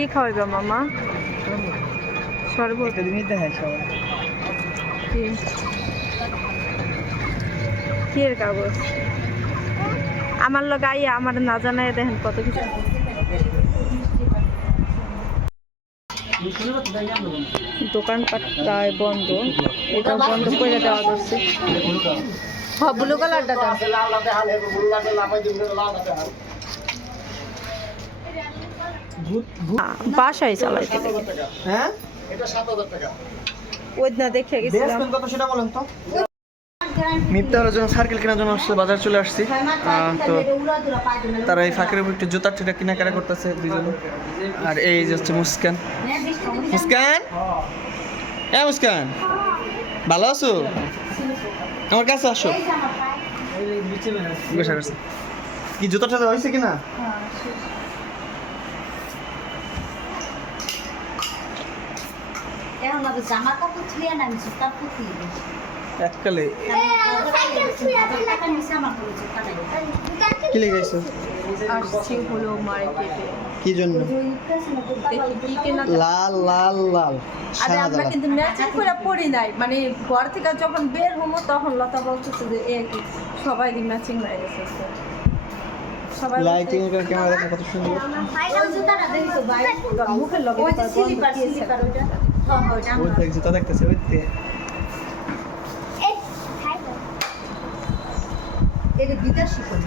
কি খাওয়াইবা মামা শরবত দিনই দেখায় সবাই কি এর কাগজ আমার লোক আইয়া আমার না জানাই দেখেন কত কিছু দোকানপাট প্রায় বন্ধ এটা বন্ধ করে দেওয়া করছে হ্যাঁ ব্লু কালারটা দাও আ, বাসায় চালাইতে হ্যাঁ? ওই না দেখে গেছিলাম। কত সেটা বলেন তো। হওয়ার জন্য সার্কেল কেনার জন্য আসছে বাজার চলে আসছি। তো তারা এই ফাঁকের উপর একটু জুতার টুটা কেনাকাটা করতেছে দুজনে আর এই যে হচ্ছে মুস্কান। মুস্কান? হ্যাঁ মুস্কান। ভালো আছো? আমার কাছে আসো। কি জুতা টুতা হয়েছে কিনা? এখন জামা কাপড় ছুঁয়ে না আমি জুতা পুঁতি এককালে। টাকা নিচে আমার কোনো জুতা নাই। কি লেগেছে? আসছি হলো মার্কেটে। কি জন্য? দেখি কি কেনা লাল লাল লাল। আরে আমরা কিন্তু ম্যাচিং করে পড়ি নাই। মানে ঘর থেকে যখন বের হব তখন লতা বলতেছে যে এ কি সবাই ম্যাচিং হয়ে গেছে? সবাই লাইটিং এর ক্যামেরা কত সুন্দর। তোর মুখের লগে স্লিপার স্লিপার হ্যাঁ ওই জুতা দেখতেছে ওই এটা বিদেশি করি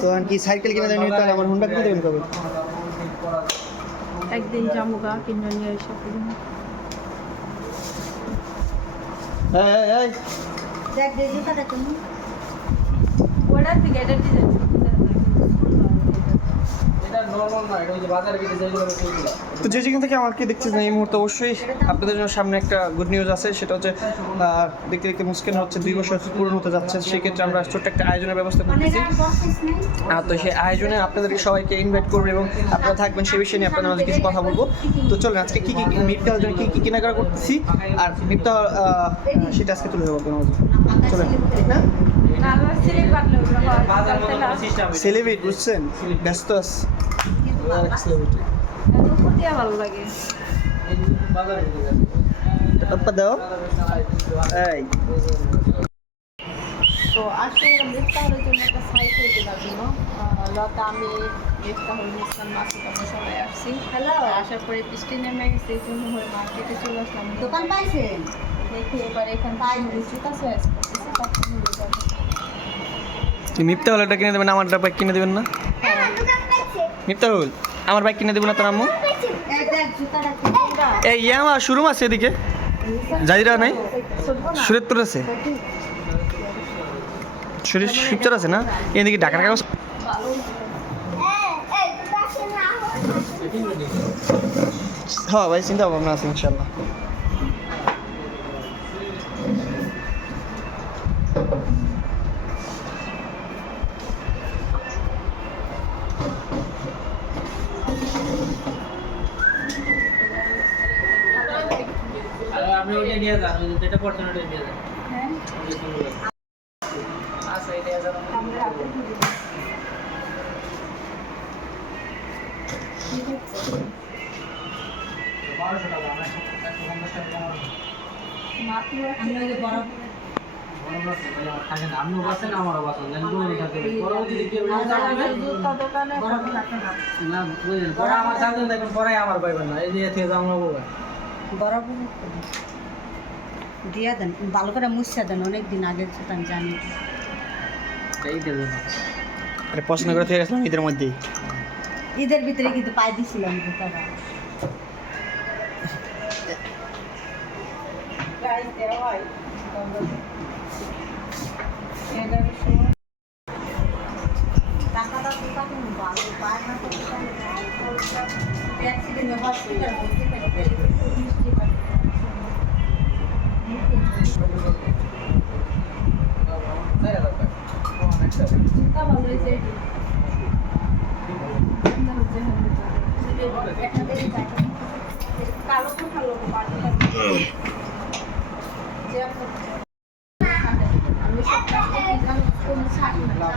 তো আর কি সাইকেল কিনে দেবেন তাহলে আমার হুন্ডা কিনে দেবেন কবে একদিন জামুগা কিনে নিয়ে এসে এই এই দেখ জুতাটা তো যে যেখান থেকে আমাকে দেখতেছেন এই মুহূর্তে অবশ্যই আপনাদের জন্য সামনে একটা গুড নিউজ আছে সেটা হচ্ছে দেখতে দেখতে মুস্কিন হচ্ছে দুই বছর পূরণ হতে যাচ্ছে সেক্ষেত্রে আমরা ছোট্ট একটা আয়োজনের ব্যবস্থা করতেছি আহ, তো সেই আয়োজনে আপনাদেরকে সবাইকে ইনভাইট করব এবং আপনারা থাকবেন সে বিষয়ে নিয়ে আপনাদের মাঝে কিছু কথা বলব। তো চলুন আজকে কি কি মিফতা জন্য কি কি কেনাকাটা করতেছি আর মিফতা সেটা আজকে তুলে দেবো আপনার ঠিক না সেলিব্রিটি বুঝছেন? ব্যস্ত আছে। ভালো লাগে পাপ্পা দাও। এই। তো আসলে মিফতাহের জন্য একটা সাইকেল কেনার জন্য লতা আমি মাসুদ আমরা সবাই আসছি। হ্যালো আসার পরে বৃষ্টি নেমে গেছে এই জন্য মার্কেটে চলে আসলাম। দোকান পাইছেন? দেখি এবার এখান থেকে জুতা চয়েস করতেছি একটা কিনে দেবেন আমারটা বাইক কিনে দেবেন না? মিফতাহুল আমার বাইক কিনে দেবেন না তোর আম্মু? এই ইয়ে আমার শোরুম আছে এদিকে। জাজিরা নাই? সুরেতপুর আছে। শিবচর আছে না? এদিকে ঢাকার কাগজ হ্যাঁ ভাই, চিন্তা ভাবনা আছে, ইনশাল্লাহ। আপনি ওইটা নিয়ে যান ওই যেটা পড়ছেন ওইটা নিয়ে যান হ্যাঁ। আচ্ছা এটা যান আমরা মাত্র ওই যে আমার বড় দিয়া দেন ভালো করে মুছিয়া দেন অনেক দিন আগে আমি জানি পছন্দ করে থেকে গেছিলাম ঈদের মধ্যেই। ঈদের ভিতরে কিন্তু পাই দিছিলাম জুতাটা প্রাইস দেওয়া হয়। এগারোশো টাকাটা জুতা কিন্তু ভালো পায় না তো হসপিটাল ভর্তি থাকতে মিষ্টি ভালো হয়েছে কালো তো ভালো যে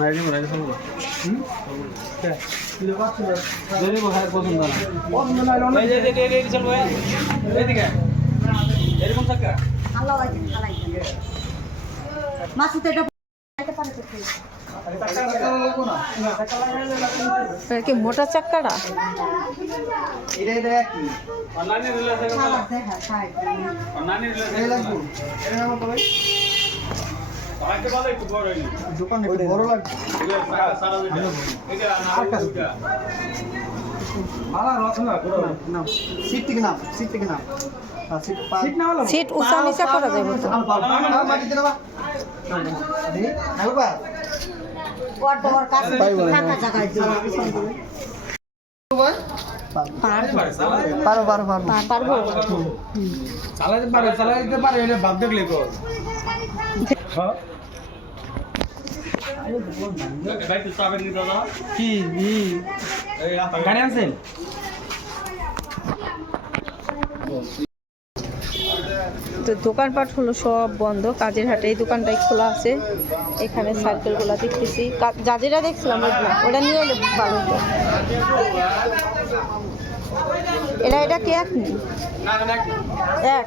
এই যে ছোট হুম দিলে পাচ্ছি না দেরি ভাই পছন্দ না পছন্দ না এই যে এই যে এই চল ভাই এইদিকে এরকম থাকা আল্লাহ আছে খালাই মাসুতে এটা এটা পারে তো এটা কি মোটা চাক্কাটা এটা দেখ কি অনলাইনে রিলেশন খালা দেখা খাই অনলাইনে রিলেশন এই দোকান একটু বড় নাম সিট থেকে নাম সিট থেকে নাম সিট উঁচা নিচা করা যাবে। পারো পারো পারো পারব চালাতে পারে চালাতে পারে এটা ভাব দেখলে তো হ্যাঁ ভাই তো চাবেন নি দাদা কি গাড়ি আনছেন তো দোকানপাট হলো সব বন্ধ কাজের হাটে এই দোকানটাই খোলা আছে। এখানে সাইকেলগুলো দেখতেছি। কা- জাজিরা দেখছিলাম ওটা নিয়ে এলে ভালো হতো এটা এটা কি এক নি? না না এক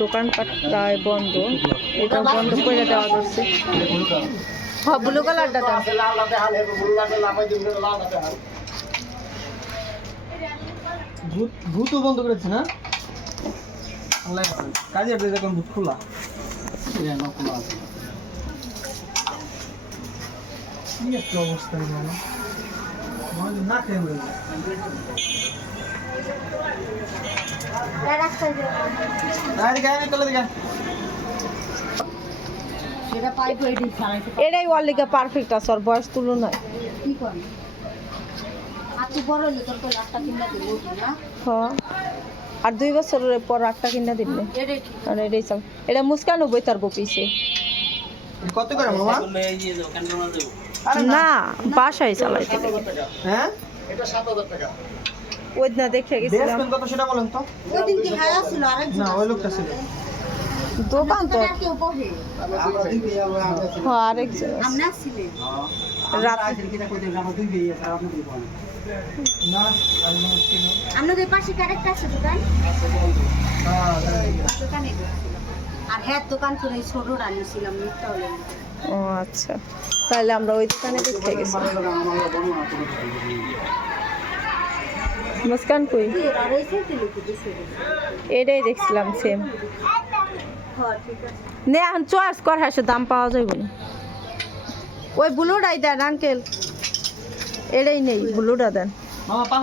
দোকানপাট প্রায় বন্ধ। এটা বন্ধ করে দেওয়া করছে হ্যাঁ ব্লু কালারটা ভূতও বন্ধ করেছে না? আল্লাহ কাজে দেখুন ভূত খোলা। খোলা আছে। কি একটা অবস্থা মানে মানে না আরে এটি চালাইতে এটাই ওর লিগে পারফেক্ট আছে ওর বয়স তুলনায়। কি করে আর হ্যাঁ। আর দুই বছরের পর আটটা কিনা দিলে। এটাই চাল এটা মুস্কানও বই তার পিছে কত করে মামা? আরে না। বাসায় চালাইতে। হ্যাঁ? ওই না দেখে গেছিলাম। কত সেটা বলেন তো? ওই দিন কি হায়া ছিল আরেকজন না ওই লোকটা ছিল। দোকান তো। আর আমরা হ্যাঁ আরেকজন ছিলেন। হ্যাঁ আর হ্যাঁ দোকান করে ছোট রান্না ছিলাম মিথ্যা হলে। ও আচ্ছা। তাহলে আমরা ওই দোকানে দেখতে গেছি। মুস্কান কই? এটাই দেখছিলাম সেম ঠিক আছে নে এখন চয়েস কর হ্যাঁ দাম পাওয়া যাইব না ওই ব্লুটাই দেন আঙ্কেল এটাই নেই ব্লুটা দেন। মামা পাঁচ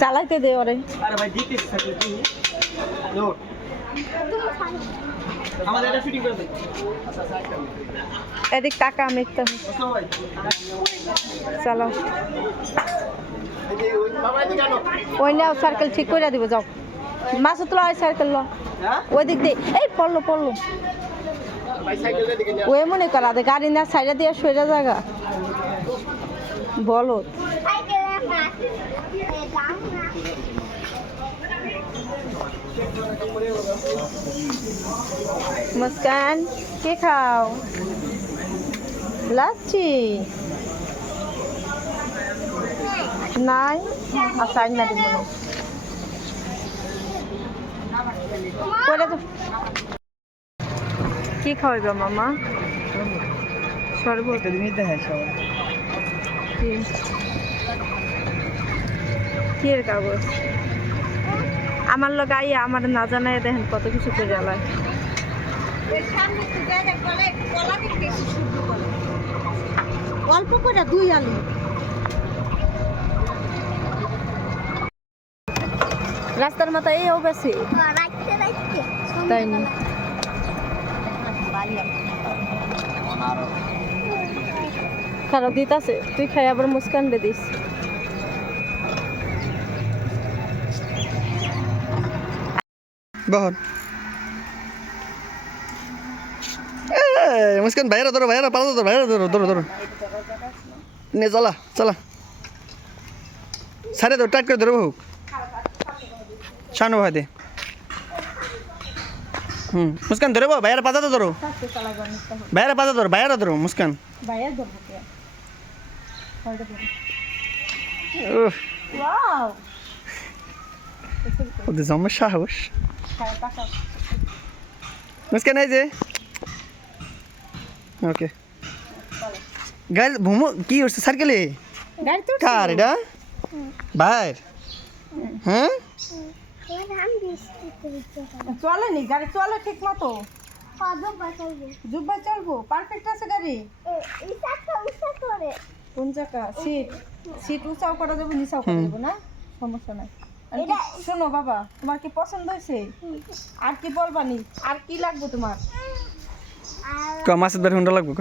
চালাইতে দে ওরে। আরে ভাই দিতেছি আমাদের এটা করে এদিক টাকা আমি একটা যে ওই নাও সার্কেল ঠিক করে দিব যাও। মাসুদ লো ওই সার্কেল লো। হ্যাঁ? ওই দিক দিয়ে। এই পড়ল পড়ল। ওই মনে করা গাড়ি না সাইডে দিয়ে সইরা জায়গা বলো। মুস্কান, কে খাও? লাচ্ছি। নাই? আচ্ছা আইন না দিব করে তো কি খাওয়াইবা মামা? শরবত। হ্যাঁ কি? এর কাগজ? আমার লোক আইয়া আমার না জানাই দেখেন কত কিছু করে আলায় অল্প করে দুই আলু। রাস্তার মাথায় এই রাখতে। তাই না? খারাপ দিতাছে, তুই খাই আবার মুস্কান রে দিস। বহন। মুস্কান, বাইরে ধরো, বাইরে, পালা ধরো, বাইরে ধরো ধরো ধরো। নে চালা চালা সারে ধরো টাইট করে ধরো হোক শানু ভাই দে। হুম। মুস্কান ধরে বাইরে পাতা ধরো। বাইরে পাতা ধরো বাইরে ধরো মুস্কান। ওদের জন্ম সাহস। মুস্কান এই যে। ওকে। গাড়ি ভুমো কি হচ্ছে সার্কেলে? কার এটা? বাইর হ্যাঁ? চলেনি গাড়ি চলে ঠিক মতো? জুব্বা চলবো পারফেক্ট আছে গাড়ি? কোন চাকা? সিট। সিট উঁচাও করা যাবে নিচাও করা যাবে না? সমস্যা নাই। আর শোনো বাবা তোমার কি পছন্দ হয়েছে? আর কি বলবানি? আর কি লাগবে তোমার? মাসের বার হুন্ডা লাগবো ক?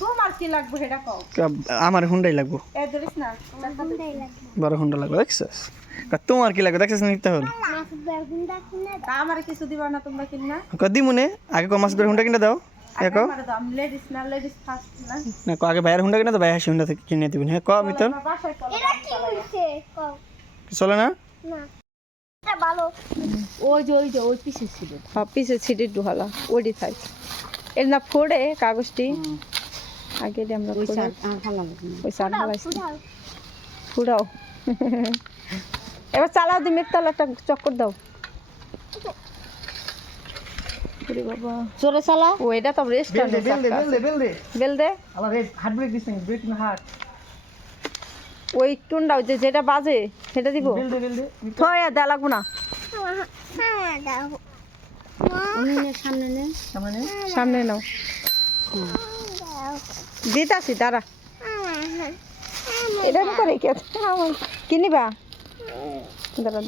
তোমার কি লাগবে সেটা কও। আমার হুন্ডাই লাগবো। এ ধরিস না বড় হুন্ডা লাগবে দেখছিস? তোমার কি লাগবে দেখছিস নিতে হল তা আমার কিছু দিবা না তোমরা কিনা ক দিমুনে আগে ক মাসের বার হুন্ডা কিনে দাও। দাও আমি না আগে বাইরের হুন্ডা কিনে দাও বাইরে হাসি হুন্ডা থেকে কিনে দিবেন হ্যাঁ ক মিতল আমার চলো চলে না। ওই যে ওই যে ওই পিছিয়ে ছিল হ্যাঁ পিছে ছিটির ডুহালা ওডি থাই এর না ফোড়ে কাগজটি। আগে দিয়ে আমরা ওই সার ফুড়াও এবার চালাও দি মিত্তাল একটা চক্কর দাও। ওরে বাবা। জোরে চালা ও এটা তো রেস্ট বেল দে বেল দে বেল দে বেল দে। বেল দে। আবার রেড হার্ট ব্রেক দিস ব্রেক না হার্ট ওই যে যেটা বাজে সেটা দিব। বেল দে বেল দে। থয় আর দেওয়া লাগবো না। সামনে নে। সামনে নে। সামনে নাও। দিতাছি দাঁড়া। এটা করে কিনিবা? দাঁড়া